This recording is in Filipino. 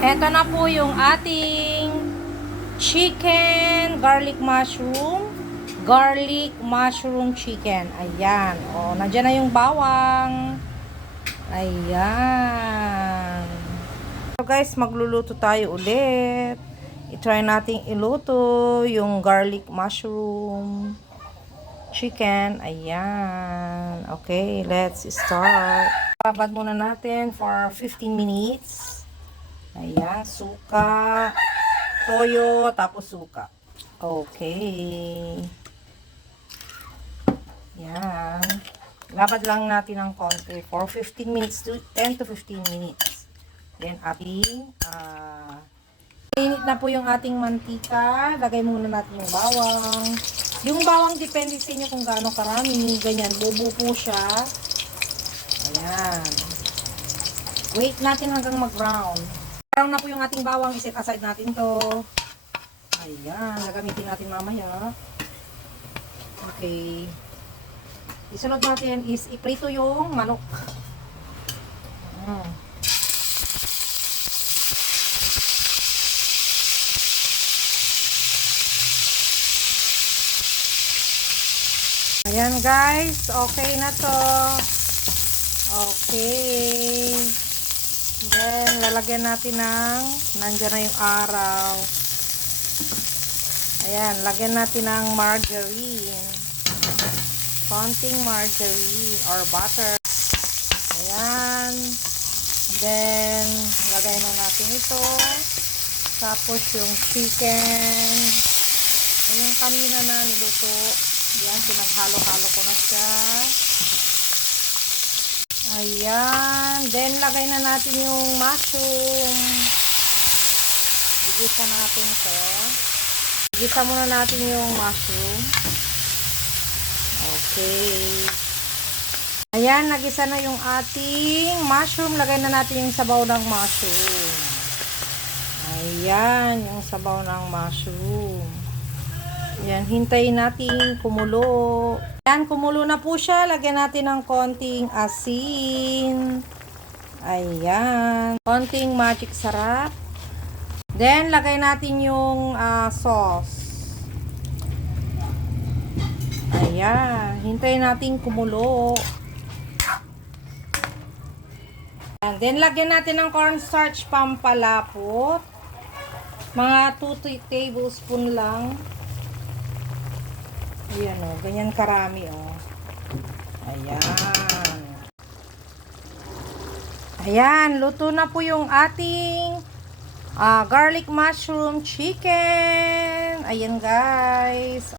Eto na po yung ating chicken garlic mushroom chicken. Ayan. O, nandiyan na yung bawang. Ayan. So guys, magluluto tayo ulit. I-try nating iluto yung garlic mushroom chicken. Ayan. Okay, let's start. Babad muna natin for 15 minutes. Ayan, suka, toyo, tapos suka. Okay. Yan. Labad lang natin ng konti for 15 minutes to 10 to 15 minutes. Then, init na po yung ating mantika. Lagay muna natin yung bawang. Yung bawang, depende sa inyo kung gaano karami. Ganyan, bubo po siya. Ayan. Wait natin hanggang mag-brown. Brown na po yung ating bawang. I-set aside natin to. Ayan. Gagamitin natin mamaya. Okay. Isunod natin is iprito yung manok. Ayan guys. Okay na to. Okay. Then, lalagyan natin nandiyan na yung araw. Ayan, lagyan natin ng margarine. Konting margarine or butter. Ayan. Then, lagay na natin ito. Tapos yung chicken. Ayan, kanina na niluto. Ayan, pinaghalo-halo ko na siya. Ayan. Then, lagay na natin yung mushroom. Igisa natin ito. Igisa muna natin yung mushroom. Okay. Ayan, nagisa na yung ating mushroom. Lagay na natin yung sabaw ng mushroom. Ayan, yung sabaw ng mushroom. Ayan, hintayin natin kumulo. Ayan, kumulo na po siya. Lagyan natin ng konting asin. Ayan. Konting magic sarap. Then, lagay natin yung sauce. Ayan. Hintayin natin kumulo. And then, lagyan natin ng cornstarch pampalapot. Mga 2 tablespoon lang. Ayan o, ganyan karami o. Ayan. Ayan, luto na po yung ating garlic mushroom chicken. Ayan guys.